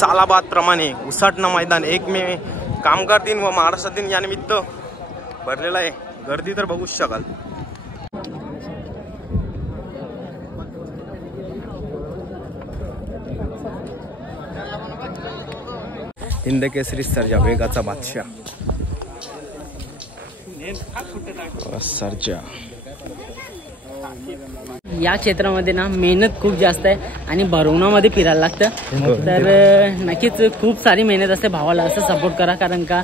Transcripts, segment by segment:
सालाबाद प्रमाणे उसाटणं मैदान 1 मे कामगार दिन व महाराष्ट्र दिन या निमित्त भरलेला आहे। गर्दी तर बघू शकाल। हिंद केसरी सर्जा वेगाचा बादशाह सर्जा। या क्षेत्रामध्ये ना मेहनत खूप जास्त आहे आणि भरवणामध्ये फिरायला लागतं, तर नक्कीच खूप सारी मेहनत असते। भावाला असं सपोर्ट करा, कारण का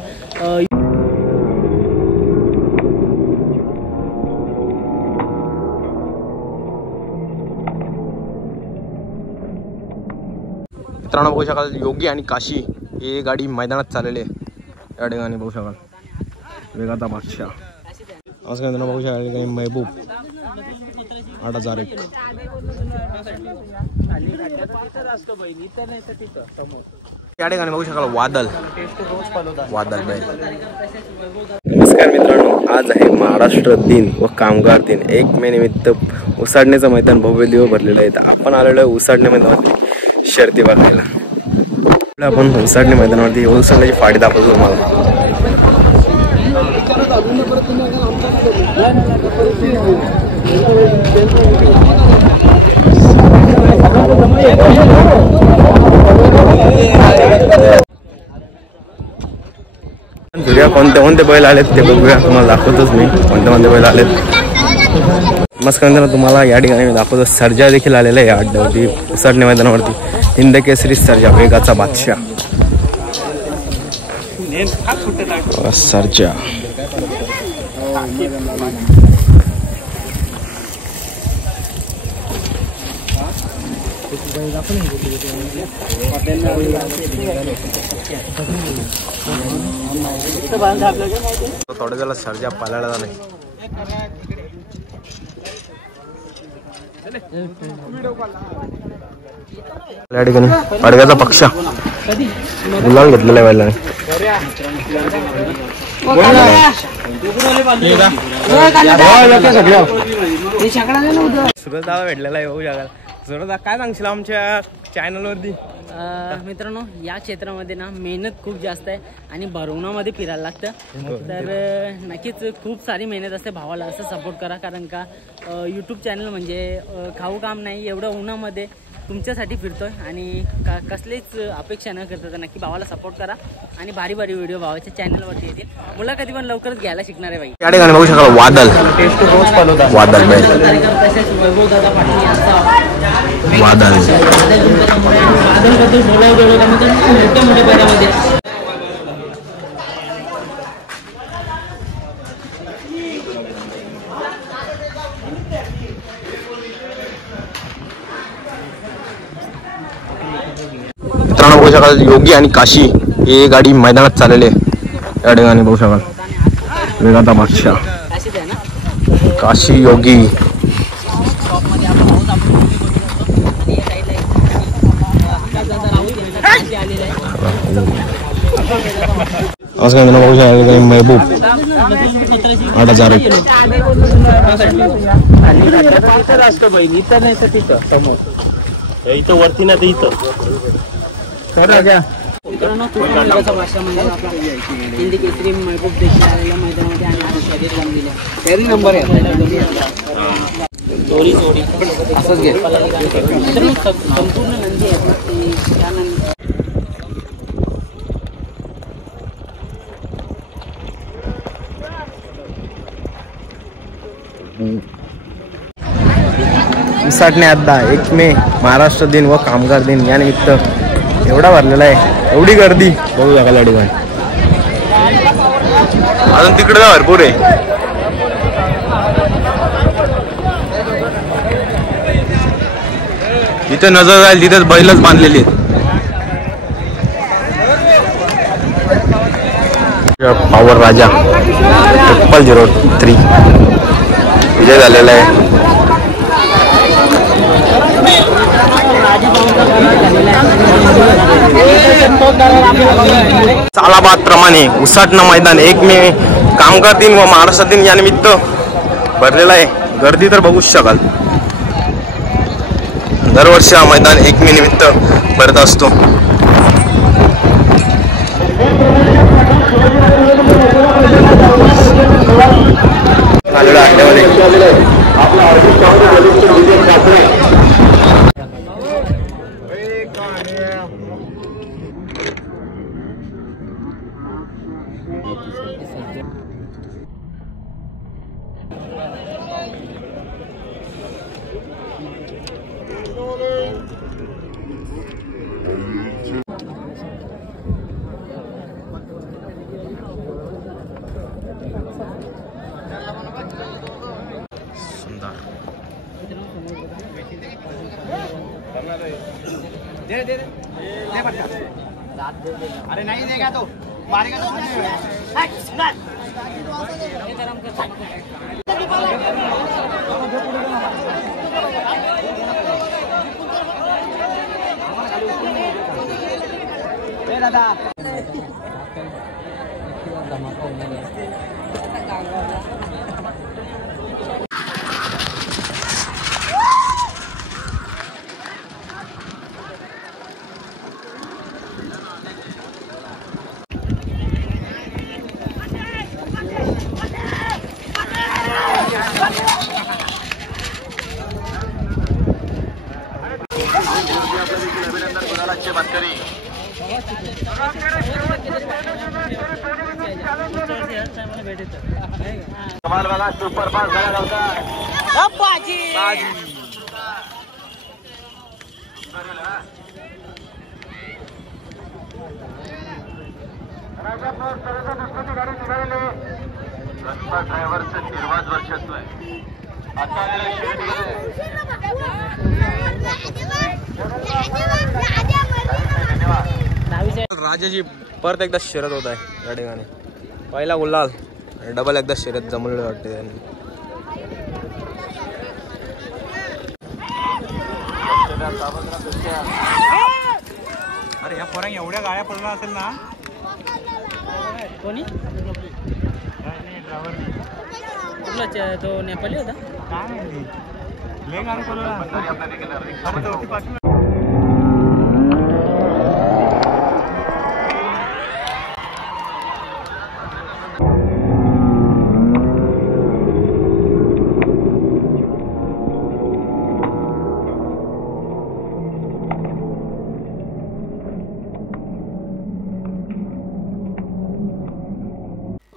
मित्रांनो बघू शकाल योगी आणि काशी ही गाडी मैदानात चाललेली आहे। या ठिकाणी बघू शकाल वेगाचा बादशाह। असं मित्रांनो बघू शकाल महबूब 8001 या ठिकाणी बघू शकाल वादल बैल। नमस्कार मित्रांनो, आज आहे महाराष्ट्र दिन व कामगार दिन 1 मे निमित्त उसाडण्याचं मैदान भव्य दिवस भरलेलं आहे। तर आपण आलेलो आहे उसाडणे मैदानावरती शर्ती बघायला। आपण उसाडणे मैदानावरती उसाडण्याची फाडी दाखवतो तुम्हाला। कोणते बैल आलेत ते बघूया, तुम्हाला दाखवतोच मी कोणते बैल आलेत। नमस्कार तुम्हाला या ठिकाणी मी दाखवतो सर्जा देखील आलेला आहे अड्ड्यावरती उसाडणे मैदानावरती। हिंद केसरी सर्जा वेगाचा बादशाह सर्जा। थोड्या वेळेला सर्जा पालायला झालाय। या ठिकाणी अडग्याचा पक्षा गुलाल घेतलेला आहे बैलाने। सुरज दादा भेटलेला आहे। बघू शकाल सुरज दादा काय सांगशील आमच्या चॅनलवरती? मित्रांनो या क्षेत्रामध्ये ना मेहनत खूप जास्त आहे आणि भरवणामध्ये फिरायला लागतं, तर नक्कीच खूप सारी मेहनत असते। भावाला असं सपोर्ट करा, कारण का यूट्यूब चॅनल म्हणजे खाऊ काम नाही। एवढं उन्हामध्ये तुमच्यासाठी फिरतोय आणि कसलीच अपेक्षा न करता तर नक्की भावाला सपोर्ट करा आणि भारी भारी व्हिडिओ भावाच्या चॅनलवरती येतील। मुलाखती पण लवकरच घ्यायला शिकणार आहे बाई। या ठिकाणी बघू शकाल वादल बैल वादल। मित्रांनो बघू शकाल योगी आणि काशी ही गाडी मैदानात चाललेली आहे। या ठिकाणी बघू शकाल वेगाचा बादशाह काशी योगी। असं काय बघू शकाल महबूब 8001 इथं वरती ना ते इथं हिंदी केसरी महबूब देखील आलेल्या मैदानामध्ये आणि आज शर्यत जमलेली आहे। 3 नंबर आहे असंच घे संपूर्ण नंदी आहेत। उसाटणे अड्डा 1 मे महाराष्ट्र दिन व कामगार दिन या निमित्त एवढा भरलेला आहे, एवढी गर्दी बघू शकाल। या ठिकाणी अजून तिकडे भरपूर आहे। जिथे नजर जाईल तिथेच बैलच बांधलेली आहेत। पॉवर राजा 0003 विजय झालेला आहे। सालाबाद प्रमाणे उसाटणं मैदान 1 मे कामगार दिन व महाराष्ट्र दिन या निमित्त भरलेला आहे। गर्दी तर बघू शकाल। दरवर्षी हा मैदान 1 मे निमित्त भरत असतो। अरे नहीं देगा तो मारेगा तो दादा कमाल बघा सुपर फास्ट झाला होता बाजी रस्ता ड्रायव्हरचं निर्वाद वर्षत्व आहे आता राजाची परत एकदा शर्यत होत आहे या ठिकाणी. पहिला गुलाल डबल एकदा शर्यत जमलेलं वाटते त्यांनी. अरे ह्या पोरांनी एवढ्या गाड्या पडला असेल ना. कोणी कुठला तो नेपाळी होता काय माहिती लय गाडी पडला.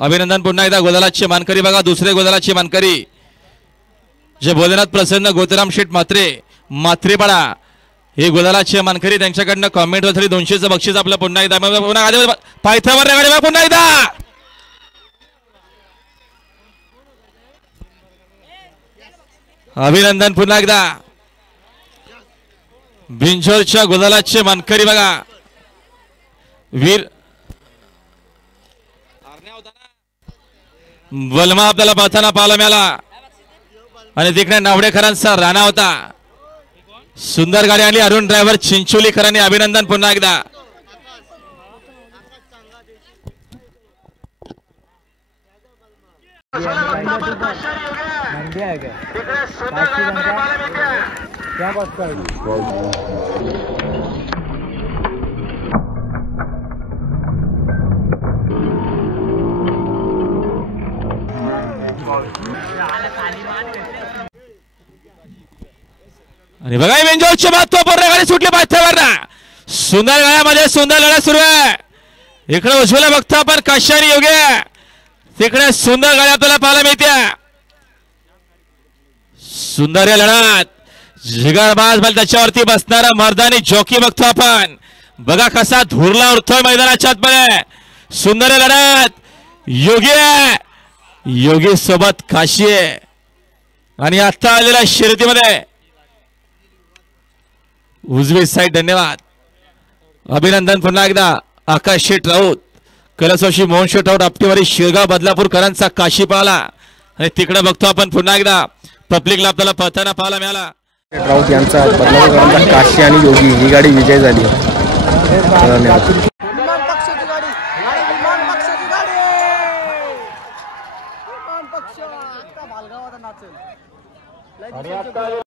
अभिनंदन पुन्हा एकदा गोदलाचे मानकरी बघा. दुसरे गोदलाचे मानकरी जे भोलेनाथ प्रसन्न गोतराम शेठ मात्रेपाडा हे गोदलाचे मानकरी. त्यांच्याकडनं कॉमेंट वर 200चं बक्षीस आपलं. पुन्हा एकदा पायथ्यावर गाडी पुन्हा एकदा अभिनंदन पुन्हा एकदा बिंजोरच्या गोदलाचे मानकरी बघा. वीर वलमा आपल्याला पाहताना पाहायला मिळाला आणि तिकडे नावडेकरांचा राणा होता. सुंदर गाडी आली अरुण ड्रायव्हर चिंचोलीकरांनी. अभिनंदन पुन्हा एकदा. आणि बघा बेंजोरच्या महत्वपूर्ण गाडी सुटली पायथ्यावर. सुंदर गाड्यामध्ये सुंदर लढा सुरू आहे. इकडे उजव्याला बघतो आपण काशारी योग्य. तिकडे सुंदर गाडी आपल्याला पाहायला मिळते. सुंदर या लढात जिगरबाज बल त्याच्यावरती बसणारा मर्दानी जॉकी बघतो आपण. बघा कसा धुरला उडतोय मैदानाच्या आतमध्ये. सुंदर या लढात योगी सोबत काशी आहे. आणि आता आलेल्या शर्यतीमध्ये उजवी साईड. धन्यवाद. अभिनंदन पुन्हा एकदा आकाश शेठ राऊत कलसोशी मोहन शेठ राऊत आपटीवारी शिरगाव बदलापूरकरांचा काशी पाहला. आणि तिकडे बघतो आपण पुन्हा एकदा पब्लिकला आपल्याला पळताना पाहायला मिळाला. राऊत यांचा बदलापूरकरांचा काशी आणि योगी ही गाडी विजय झाली. धन्यवाद.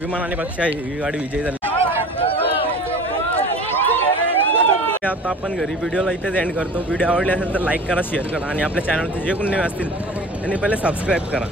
विमान आणि पक्ष ही गाडी विजय झाली. आता आपण घरी व्हिडिओला इथेच एंड करतो. व्हिडिओ आवडले असेल तर लाईक करा, शेअर करा आणि आपल्या चॅनलचे जे कोणी नवे असतील त्यांनी पहिले सबस्क्राईब करा.